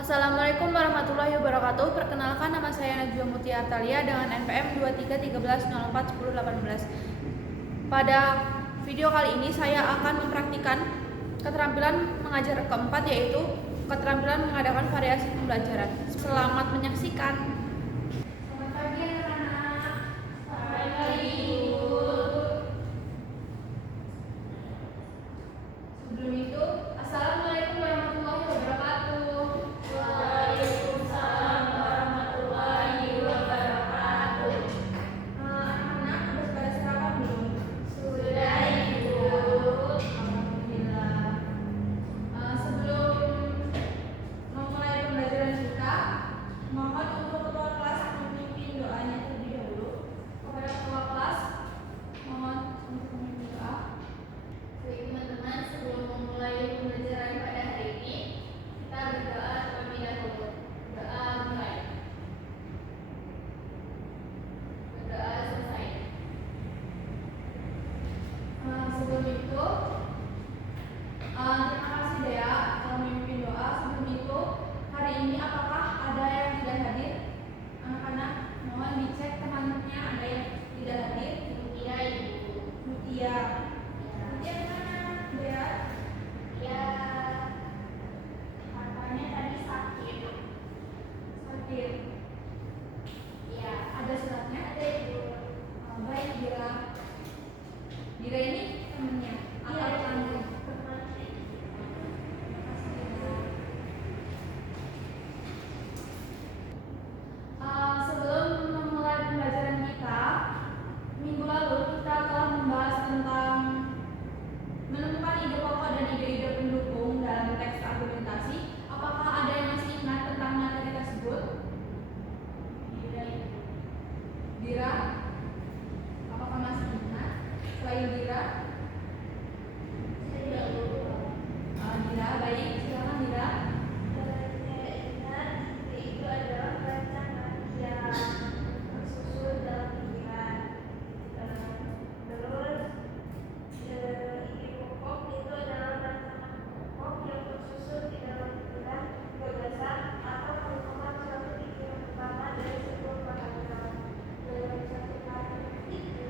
Assalamualaikum warahmatullahi wabarakatuh. Perkenalkan, nama saya Najwa Mutia Artalia dengan NPM 2313041018. Pada video kali ini saya akan mempraktikkan keterampilan mengajar keempat, yaitu keterampilan mengadakan variasi pembelajaran. Selamat menyaksikan. Selamat pagi anak-anak. Selamat pagi. Sebelum itu, Assalamualaikum warahmatullahi wabarakatuh. Waalaikumsalam warahmatullahi wabarakatuh. Anak-anak udah pada sarapan belum? Sudah, Ibu. Alhamdulillah. Sebelum memulai pembelajaran kita, mohon untuk ketua kelas memimpin doanya terlebih dahulu. Kepada ketua kelas, mohon untuk memimpin doa. Baik teman-teman, sebelum memulai pembelajaran pada hari ini, kita berdoa terlebih dahulu. Doa mulai. Berdoa selesai. Sebelum itu, terima kasih Dea telah memimpin doa. Sebelum itu, hari ini apakah ada yang tidak hadir? Anak-anak, mohon dicek temannya ada yang tidak hadir. Iya, Ibu. Mutia. Mutia mana? Dea? Ya, katanya tadi sakit. Sakit. Iya, Ada suratnya? ada Ibu. Baik, Dira. Dira ini temannya. Apa Iya, temannya? Ibu. Sebelum memulai pembelajaran kita, minggu lalu kita telah membahas tentang menemukan ide pokok dan ide-ide pendukung dalam teks argumentasi. Apakah ada yang masih ingat tentang materi tersebut? Iya, Ibu. Dira? Apakah masih ingat? Selain Dira? Saya lupa. Dira, baik. Silakan Dira. Saya ingat itu adalah rancangan yang tersusun dalam pikiran. Terus ide pokok itu adalah rancangan pokok yang tersusun di dalam pikiran, gagasan atau merupakan suatu pikiran pertama dari sebuah paragraf. Dalam satu paragraf itu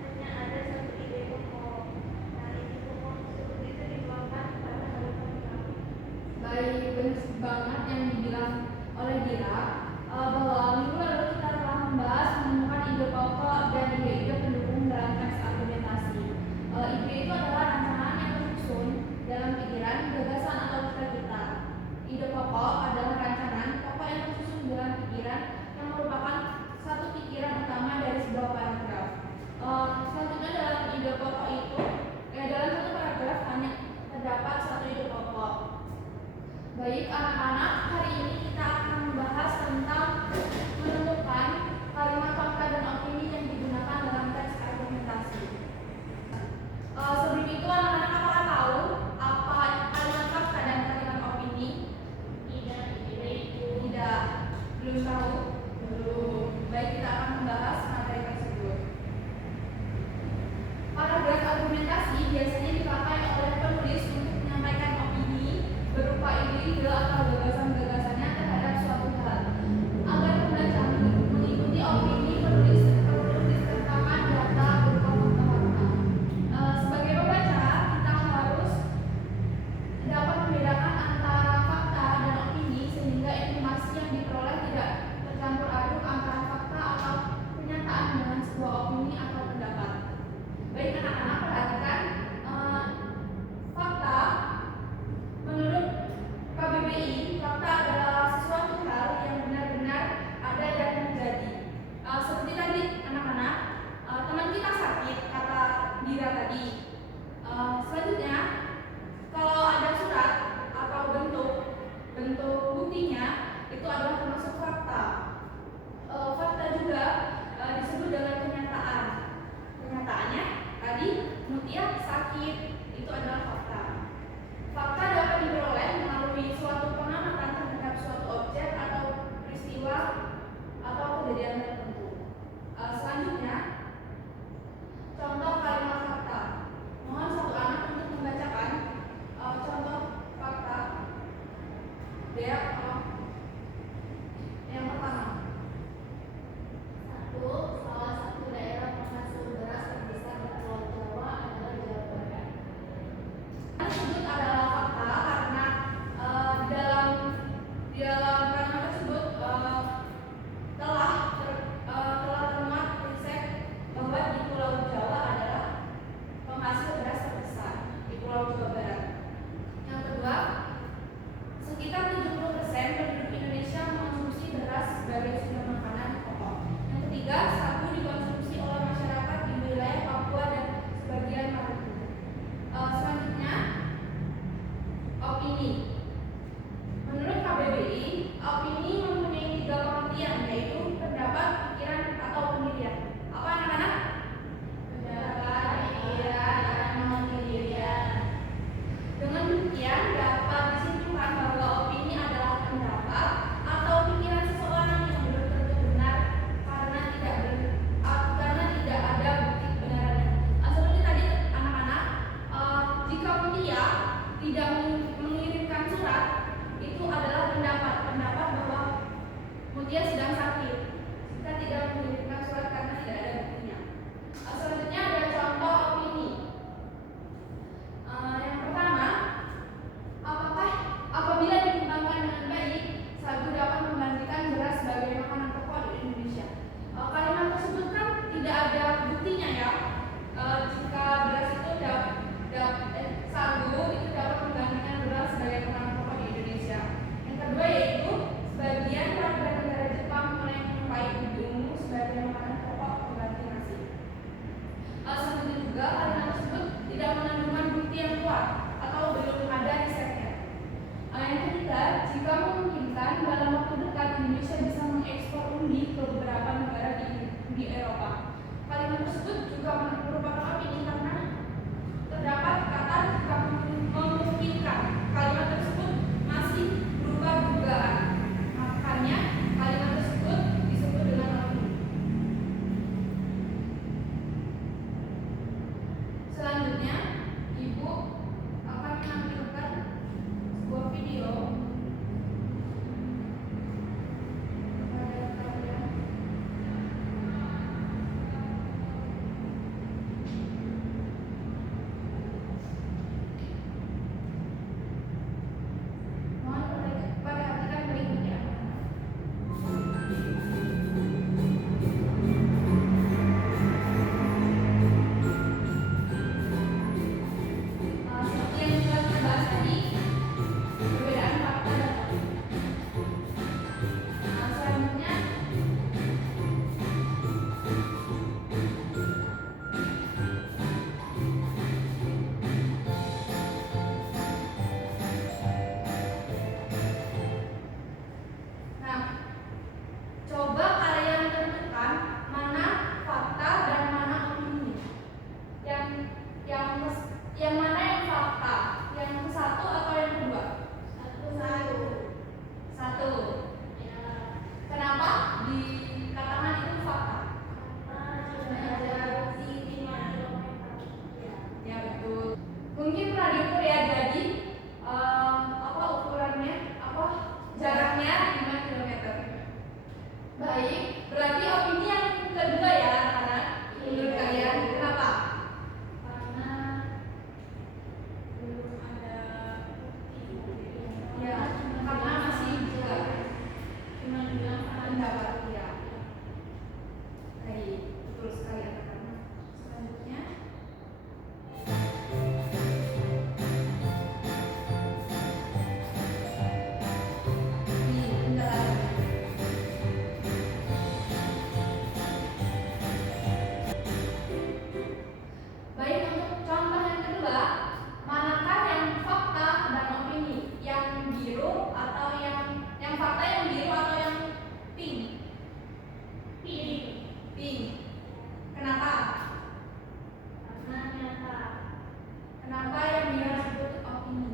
hanya ada satu ide pokok. Nah, ide pokok tersebut itu dituangkan pada paragraf. Baik, benar banget yang dibilang oleh Dira, bahwa minggu lalu kita telah membahas menemukan ide pokok dan ide-ide pendukung dalam teks argumentasi. Ide itu adalah rancangan yang tersusun dalam pikiran, gagasan atau cita-cita. Ide pokok adalah rancangan pokok yang tersusun dalam pikiran yang merupakan satu pikiran utama dari sebuah paragraf. Selanjutnya dalam ide pokok itu, dalam satu paragraf hanya terdapat satu ide pokok. Baik anak-anak, hari ini kita akan membahas tentang menemukan kalimat fakta dan opini yang digunakan dalam teks argumentasi. Sebelum itu anak-anak apakah tahu apa kalimat fakta dan kalimat opini? Tidak, Ibu. Tidak, belum tahu? Belum. Baik, kita akan membahas materi tersebut. Paragraf argumentasi biasanya dipakai oleh penulis untuk menyampaikan opini berupa ide-ide atau gagasan-gagasannya terhadap suatu hal. diperkirakan dalam waktu dekat Indonesia bisa mengekspor undi ke beberapa negara di Eropa. Kalimat tersebut juga merupakan opini karena terdapat kata jika memungkinkan. Kalimat tersebut masih berupa dugaan, makanya kalimat tersebut disebut dengan opini. Selanjutnya, Ibu akan menampilkan sebuah video kepada kalian. Mohon perhatikan berikutnya. Seperti yang telah kita bahas tadi, perbedaan fakta dan opini. Selanjutnya, nah, coba kalian tentukan mana fakta dan mana opini. Yang mana yang fakta? Yang satu atau yang kedua? Satu. Ya. Kenapa dikatakan itu fakta? Ya betul. Mungkin pernah diukur ya, jadi apa ukurannya? Apa jaraknya 5 km. Baik, berarti opini yang kedua ya anak-anak. Menurut kalian kenapa? Karena belum ada bukti. Ya, karena masih juga Cuma bilang pendapat ya. Baik, betul sekali anak-anak. Selanjutnya, ini penjelasan. Baik, untuk contoh yang kedua, manakah yang fakta dan opini? Yang biru atau yang fakta yang biru atau yang pink? Pink. Kenapa? karena nyata. Kenapa yang biru disebut opini?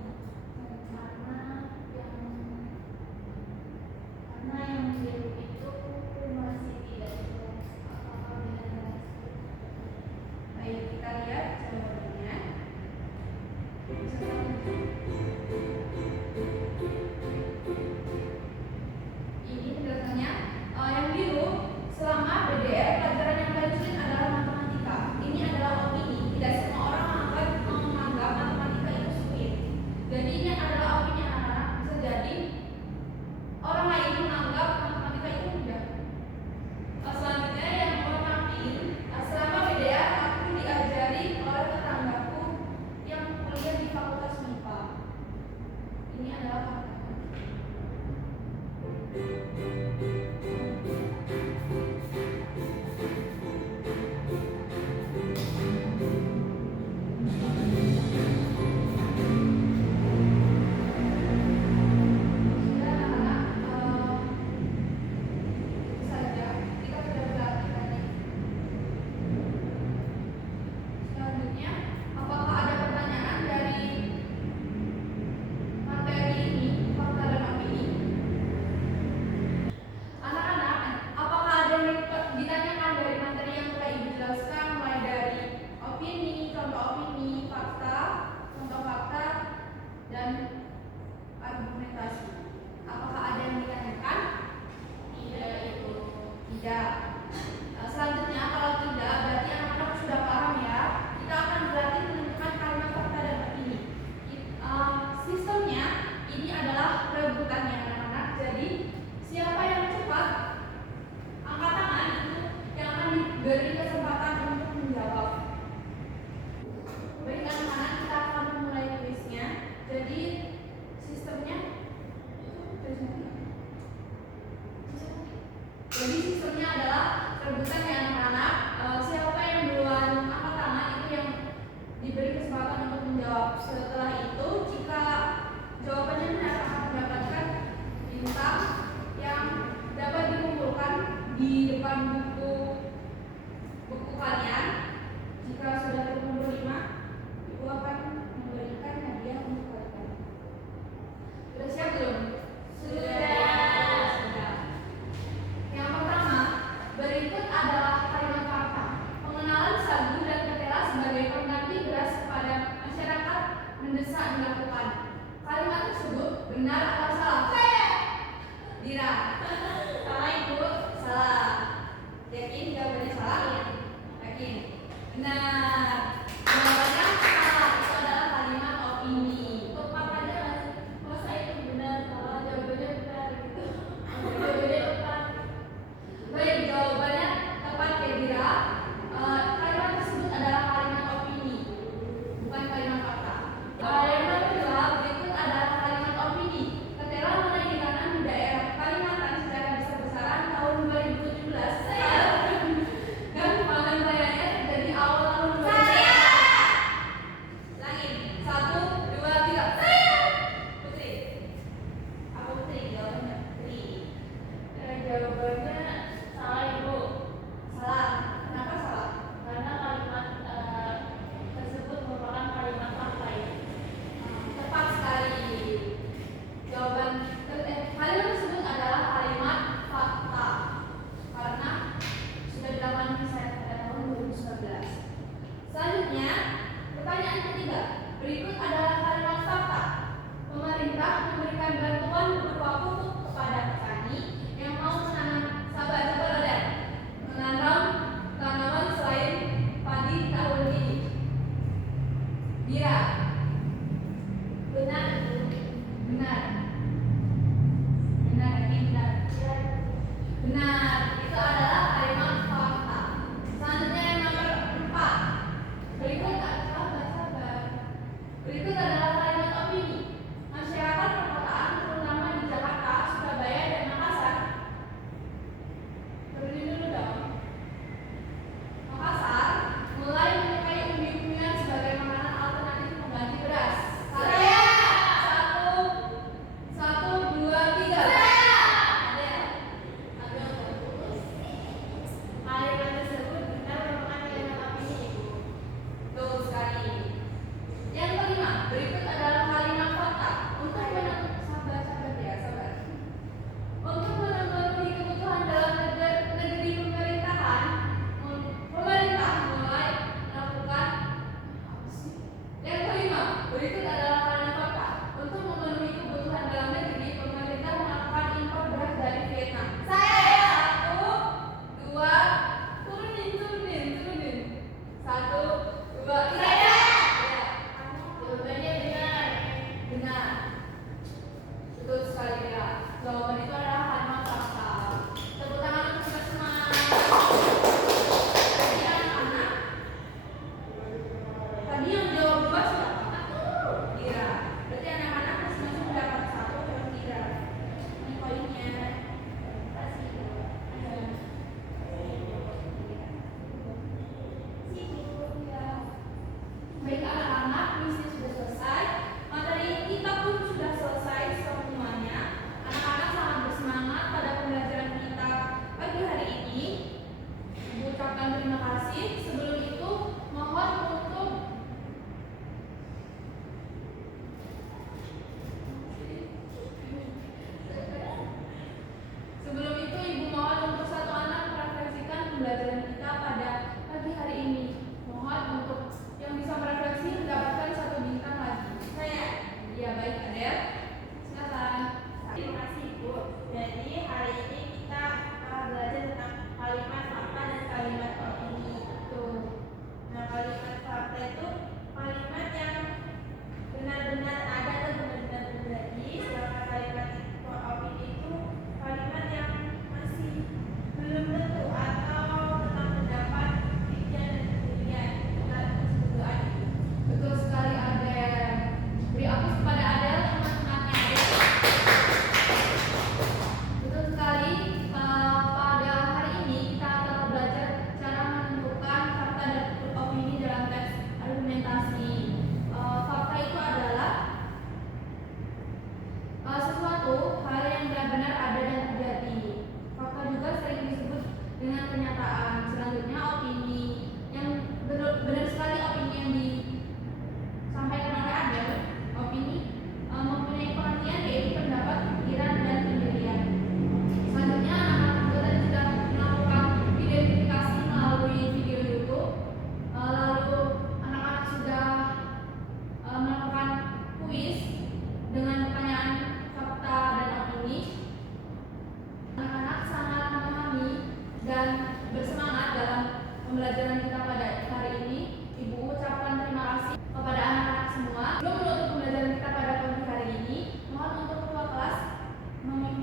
Karena yang biru itu masih tidak jelas apakah benar. Baik, kita lihat jawabannya. Ini penjelasannya. Yang biru, selama BDR pelajaran yang paling sulit adalah matematika. Ini adalah opini. Tidak semua orang menganggap matematika itu sulit. Jadi ini adalah opini anak-anak. Bisa jadi orang lain menganggap matematika itu mudah. Selanjutnya yang warna pink, selama BDR aku diajari oleh tetanggaku yang kuliah di Fakultas MIPA. Ini adalah fakta. Sudah anak-anak, itu saja kita sudah berlatih tadi. Selanjutnya, apakah ada pertanyaan dari materi ini, fakta dan opini? Anak-anak, apakah ada yang ditanyakan dari materi yang telah Ibu jelaskan, mulai dari opini, contoh opini, fakta, contoh fakta, dan argumentasi? Apakah ada yang ditanyakan? Tidak itu. Tidak. Selanjutnya, kalau tidak, berarti anak-anak sudah paham ya. Kita akan berlatih menentukan kalimat fakta dan opini. Sistemnya ini adalah perebutannya anak-anak. Jadi siapa yang cepat angkat tangan itu yang akan diberi kesempatan untuk menjawab. Baik anak-anak, kita akan memulai kuisnya. Jadi sistemnya adalah rebutan ya anak-anak. Siapa yang duluan angkat tangan itu yang diberi kesempatan untuk menjawab. Setelah itu, jika jawabannya benar akan mendapatkan bintang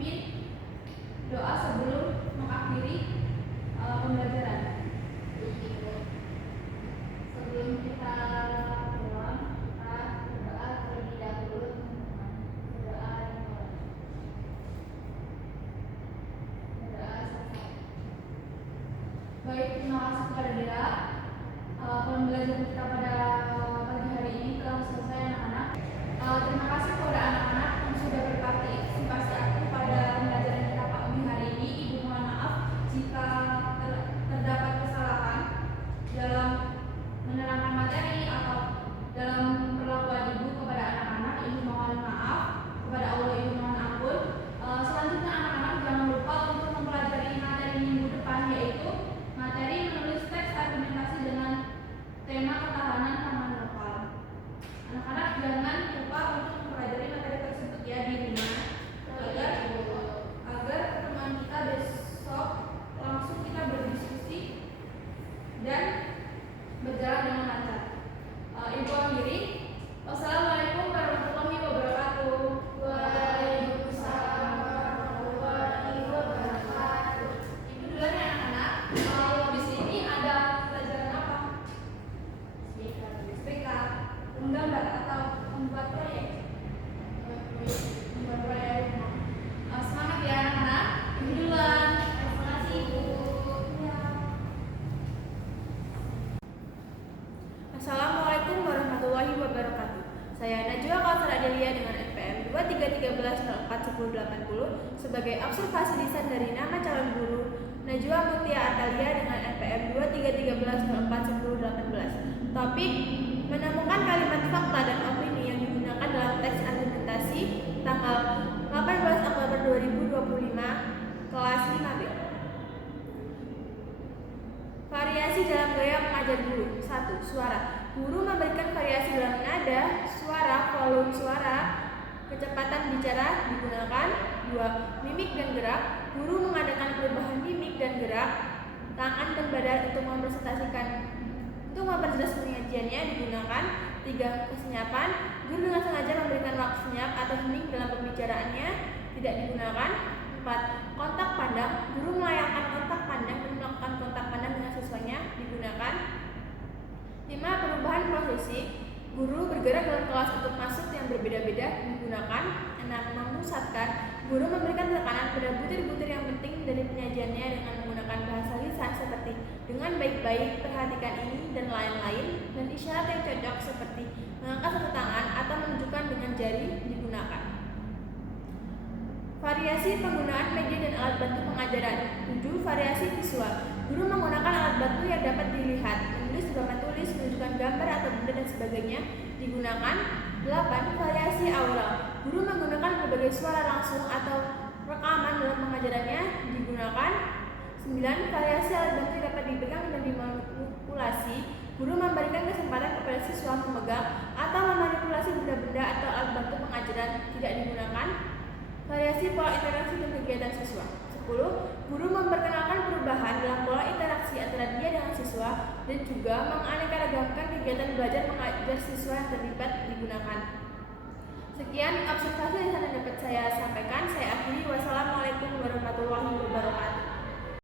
memimpin doa sebelum mengakhiri pembelajaran. Sebelum kita pulang, kita berdoa terlebih dahulu. Berdoa dimulai. Berdoa selesai. Baik, terima kasih kepada Dira. Pembelajaran kita pada pagi hari ini telah selesai anak-anak. Terima kasih kepada anak-anak yang sudah berpartisipasi aktif pada pembelajaran kita pagi hari ini. Ibu mohon maaf jika terdapat kesalahan dalam menerangkan materi atau dalam perlakuan ibu kepada anak-anak. Ibu mohon maaf, kepada Allah ibu mohon ampun. Selanjutnya anak-anak jangan lupa untuk mempelajari materi minggu depan, yaitu materi menulis teks argumentasi dengan tema ketahanan pangan lokal. Anak-anak jangan lupa untuk mempelajari materi tersebut ya di rumah, agar pertemuan kita besok langsung kita berdiskusi dan berjalan dengan lancar. Ibu akhiri, wassalamualaikum warahmatullahi wabarakatuh. Waalaikumsalam warahmatullahi wabarakatuh. Ibu duluan ya anak-anak. Habis ini ada pelajaran apa? SPK, menggambar atau membuat proyek? Membuat proyek. Semangat ya anak-anak. Ibu duluan. Terima kasih ibu. Ya. Assalamualaikum warahmatullahi wabarakatuh. Saya Najwa Kautsar Adelia dengan NPM 2313041080 sebagai observasi lisan dari nama calon guru Najwa Mutia Atalia dengan NPM 2313041018. Topik: menemukan kalimat fakta dan opini yang digunakan dalam teks argumentasi tanggal 18 Oktober 2025, kelas 5B. Variasi dalam gaya mengajar guru. 1. Suara. Guru memberikan variasi dalam nada, suara, volume suara, kecepatan bicara digunakan. 2. Mimik dan gerak. Guru mengadakan perubahan mimik dan gerak tangan dan badan untuk memperjelas penyajiannya digunakan. 3. Kesenyapan. Guru dengan sengaja memberikan waktu senyap atau hening dalam pembicaraannya tidak digunakan. 4. Kontak pandang. Guru melayangkan kontak pandang dan melakukan kontak pandang dengan siswanya digunakan. 5. Perubahan posisi. Guru bergerak dalam kelas untuk masuk yang berbeda-beda digunakan. 6. Memusatkan. Guru memberikan tekanan pada butir-butir yang penting dari penyajiannya dengan menggunakan bahasa lisan seperti dengan baik-baik, perhatikan ini, dan lain-lain. Dan isyarat yang cocok seperti mengangkat satu tangan atau menunjukkan dengan jari digunakan. Variasi penggunaan media dan alat bantu pengajaran. 7. Variasi visual. Guru menggunakan alat bantu yang dapat dilihat, menulis di papan tulis, menunjukkan gambar atau benda dan sebagainya digunakan. 8. Variasi aural. Guru menggunakan berbagai suara langsung atau rekaman dalam pengajarannya digunakan. 9. Variasi alat bantu yang dapat dipegang dan dimanipulasi. Guru memberikan kesempatan kepada siswa memegang atau memanipulasi benda-benda atau alat bantu pengajaran tidak digunakan. Variasi pola interaksi dan kegiatan siswa. 10. Guru memperkenalkan perubahan dalam pola interaksi antara dia dengan siswa dan juga menganeka-ragamkan kegiatan belajar mengajar siswa yang terlibat digunakan. Sekian observasi yang dapat saya sampaikan. Saya akhiri. Wassalamualaikum warahmatullahi wabarakatuh.